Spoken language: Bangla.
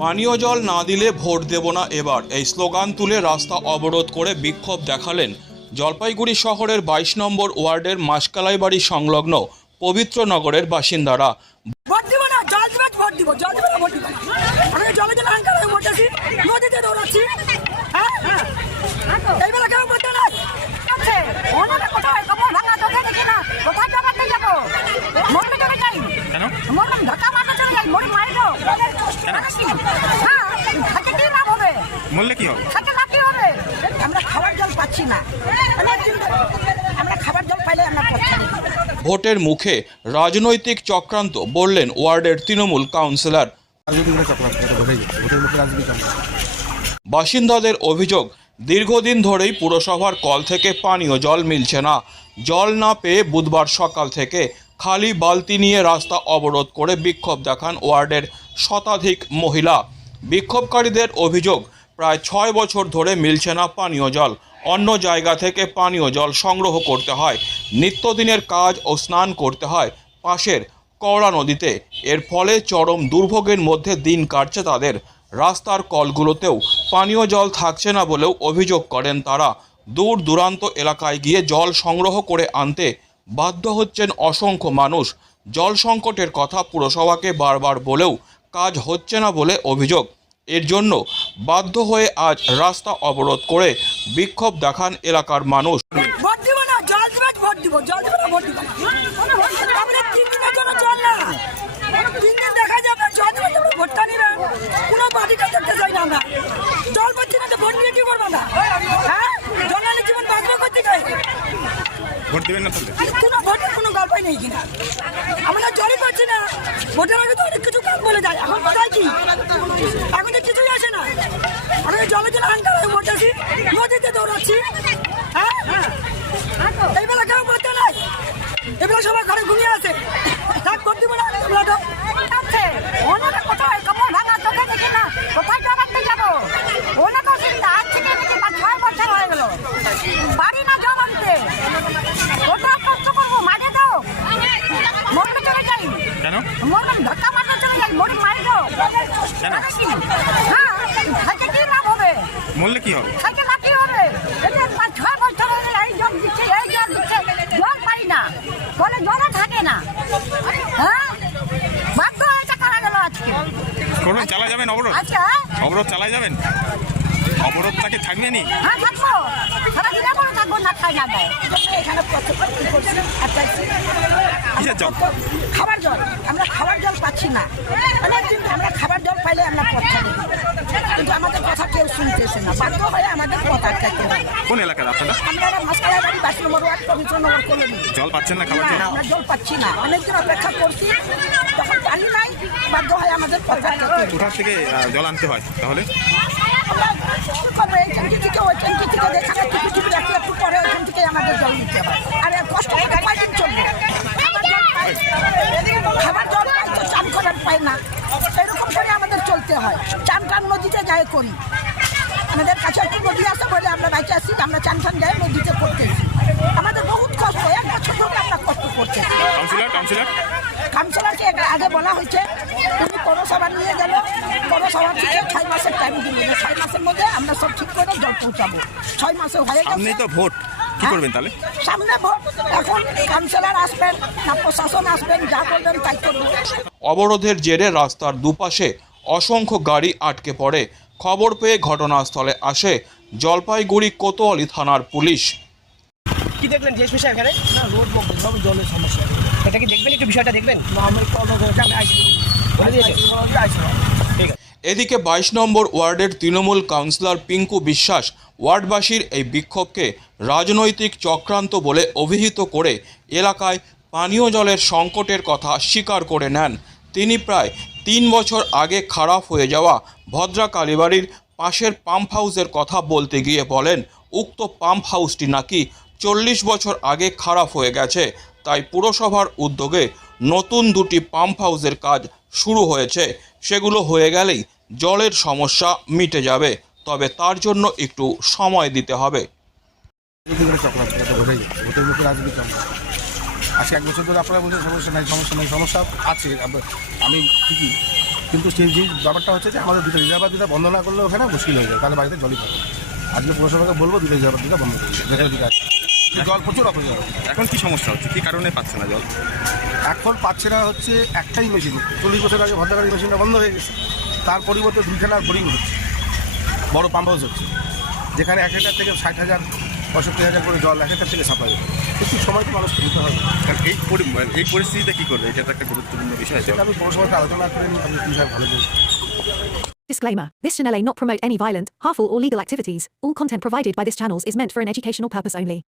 পানীয় জল না দিলে ভোট দেব না এবার। এই স্লোগান তুলে রাস্তা অবরোধ করে বিক্ষোভ দেখালেন জলপাইগুড়ি শহরের বাইশ নম্বর ওয়ার্ডের মাসকালাই বাড়ি সংলগ্ন পবিত্র নগরের বাসিন্দারা। জল দিব জল দিবে জল দিবে নদীতে দৌড়াচ্ছি হ্যাঁ হ্যাঁ এইবেলা কেউ বলতে নাই আছে ওনাকে কোথায় কাপড় ভাঙা চোখে দেখি না কোথায় চাপাতে যাব মরলে চলে যাই কেন মরলাম ধাক্কা মারতে চলে যাই মরি মারিল হ্যাঁ কি হবে মরলে কি হবে? থাকে লাভ কি হবে আমরা খাবার জল পাচ্ছি না। অনেক দিন ধরে আমরা খাবার জল পাইলে আমরা ভোটের মুখে রাজনৈতিক চক্রান্ত বললেন ওয়ার্ডের তৃণমূল কাউন্সিলর। বাসিন্দাদের অভিযোগ দীর্ঘদিন ধরেই পুরসভার কল থেকে পানীয় জল মিলছে না। জল না পেয়ে বুধবার সকাল থেকে খালি বালতি নিয়ে রাস্তা অবরোধ করে বিক্ষোভ দেখান ওয়ার্ডের শতাধিক মহিলা। বিক্ষোভকারীদের অভিযোগ, প্রায় ছয় বছর ধরে মিলছে না পানীয় জল। অন্য জায়গা থেকে পানীয় জল সংগ্রহ করতে হয়। নিত্যদিনের কাজ ও স্নান করতে হয় পাশের কওড়া নদীতে। এর ফলে চরম দুর্ভোগের মধ্যে দিন কাটছে তাদের। রাস্তার কলগুলোতেও পানীয় জল থাকছে না বলেও অভিযোগ করেন তারা। দূর দূরান্ত এলাকায় গিয়ে জল সংগ্রহ করে আনতে বাধ্য হচ্ছেন অসংখ্য মানুষ। জল সংকটের কথা পুরসভাকে বারবার বলেও কাজ হচ্ছে না বলে অভিযোগ। এর জন্য বাধ্য হয়ে আজ রাস্তা অবরোধ করে বিক্ষোভ দেখান এলাকার মানুষ। ভোট না জল দিবে ভোট দিব জল দিবে না ভোট দিব না। আমরা তিন দিনের জন্য জল না। তিন দিন দেখা যাবে জল দিবে তো ভোটটা নিবে। কোনো বাড়িটা দেখতে চাই না আমরা। জল পাচ্ছি না তো ভোট নিয়ে কি করব না হ্যাঁ? দেবেন না তাহলে কোনো ভোটের কোনো গল্পই নেই কিনা। ভোটের আগে তো অনেক কিছু কাজ বলে যায়, এখন কোথায় কি? এখন তো কিছুই আসে না। আমি জলে জলে হাঙ্কার হয়ে মরতেছি, নদীতে দৌড়াচ্ছি হ্যাঁ হ্যাঁ এইবেলা কেউ বলতে নাই এবেলা সবাই ঘরে ঘুমিয়ে আছে থাক ভোট দিব না তোমরা তো আছে ওনাকে কোথায় কাপড় ভাঙা চোখে দেখি না কোথায় চাপাতে যাব ওনাকে চিন্তা আজ থেকে দেখি পাঁচ ছয় বছর হয়ে গেল বাড়ি না জল আনতে ওটা কষ্ট করব মাঝে দাও মরলে চলে যাই কেন মরলাম ধাক্কা মারতে চলে যাই মরি মারিল কেন? হ্যাঁ থাকে কি লাভ হবে মরলে কি হবে থাকে লাভ কি হবে এটা পাঁচ ছয় বছর হয়ে গেল এই জল দিচ্ছে এই জল দিচ্ছে জল পাই না বলে জলে থাকে না হ্যাঁ বাধ্য হয়েছে কারা গেল আজকে করবেন চালা যাবেন অবরোধ আচ্ছা অবরোধ চালাই যাবেন অবরোধ তাকে থাকবে নি হ্যাঁ থাকব সারা দিনে বলে থাকব না খাই না দেয় এখানে কষ্ট করতে করছে আচ্ছা কিসের জল খাবার জল আমরা খাবার জল পাচ্ছি না। অনেক আমরা পাইলে আমরা পাচ্ছি না কিন্তু আমাদের কথা কেউ শুনতেছে না। বাধ্য হয়ে আমাদের কথা খাইতে হয় কোন এলাকার আপনারা? আমরা মাসকালা বাড়ি বাসি নম্বর ওয়ার্ড পবিত্র নগর কলোনি জল পাচ্ছেন না খাবার আমরা জল পাচ্ছি না। অনেকদিন অপেক্ষা করছি তখন পানি নাই বাধ্য হয়ে আমাদের কথা খেতে হয়। কোথা থেকে জল আনতে হয় তাহলে? আমাদের জল নিতে হয় আর কষ্ট করে কয়দিন চলবে? খাবার জল পাই না। এরকম করে আমাদের চলতে হয়। চান টান নদীতে যাই করি। আমাদের কাছে একটু নদী আছে বলে আমরা বাইকে আসি আমরা চান টান যাই নদীতে করতেছি আমাদের বহুত কষ্ট এক বছর ধরে আমরা কষ্ট করতেছি কাউন্সিলর কাউন্সিলর কাউন্সিলরকে আগে- আগে বলা হয়েছে তুমি পৌরসভা নিয়ে গেল পৌরসভা থেকে ছয় মাসের টাইম দিল। ছয় মাসের মধ্যে আমরা সব ঠিক করে জল পৌঁছাবো। ছয় মাসে হয়ে গেছে। তো ভোট। কি করবেন তাহলে? সামনে ভোট এখন কাউন্সিলর আসবেন না প্রশাসন আসবেন যা করবেন তাই করবেন। অবরোধের জেরে রাস্তার দুপাশে অসংখ্য গাড়ি আটকে পড়ে। খবর পেয়ে ঘটনাস্থলে আসে জলপাইগুড়ি কোতোয়ালি থানার পুলিশ। কি দেখলেন ডিএসপি সাহেব এখানে? না রোড বন্ধ সব জলের সমস্যা। এটা কি দেখবেন? একটু বিষয়টা দেখবেন? না আমি কল এখানে আইসি এদিকে বাইশ নম্বর ওয়ার্ডের তৃণমূল কাউন্সিলর পিঙ্কু বিশ্বাস ওয়ার্ডবাসীর এই বিক্ষোভকে রাজনৈতিক চক্রান্ত বলে অভিহিত করে এলাকায় পানীয় জলের সংকটের কথা স্বীকার করে নেন। তিনি প্রায় তিন বছর আগে খারাপ হয়ে যাওয়া ভদ্রা কালীবাড়ির পাশের পাম্প হাউসের কথা বলতে গিয়ে বলেন, উক্ত পাম্প হাউসটি নাকি চল্লিশ বছর আগে খারাপ হয়ে গেছে। তাই পুরসভার উদ্যোগে নতুন দুটি পাম্প হাউসের কাজ শুরু হয়েছে। সেগুলো হয়ে গেলেই জলের সমস্যা মিটে যাবে, তবে তার জন্য একটু সময় দিতে হবে। আজকে এক বছর ধরে আপনারা বলছেন, সমস্যা নাই সমস্যা নাই, সমস্যা আছে। আমি ঠিকই। কিন্তু সেই যে ব্যাপারটা হচ্ছে যে আমাদের দুটো রিজার্ভার দুটা বন্ধ না করলে ওখানে মুশকিল হয়ে যায়। তাহলে বাড়িতে জলই পাবে আজকে পুরসভাকে বলব দুটো রিজার্ভার দুটা বন্ধ আছে জল প্রচুর অপচয় এখন কি সমস্যা হচ্ছে? কি কারণে পাচ্ছে না জল? এখন পাচ্ছে না হচ্ছে একটাই মেশিন চল্লিশ বছর আগে ভদ্রগাড়ি মেশিনটা বন্ধ হয়ে গেছে। তার পরিবর্তে দুইখানা বোরিং হচ্ছে। বড় পাম্প হাউস হচ্ছে। যেখানে এক হাজার থেকে ষাট হাজার পঁয়ষট্টি হাজার করে জল এক হাজার থেকে সাপ্লাই একটু সময় তো মানুষকে দিতে হবে কারণ এই পরি- এই পরিস্থিতিতে কি করবে? এটা তো একটা গুরুত্বপূর্ণ বিষয় সেটা আমি পৌরসভাকে আলোচনা করে নিই কী হয় ভালো। Disclaimer This channel may not promote any violent, harmful, or legal activities. All content provided by this channel is meant for an educational purpose only.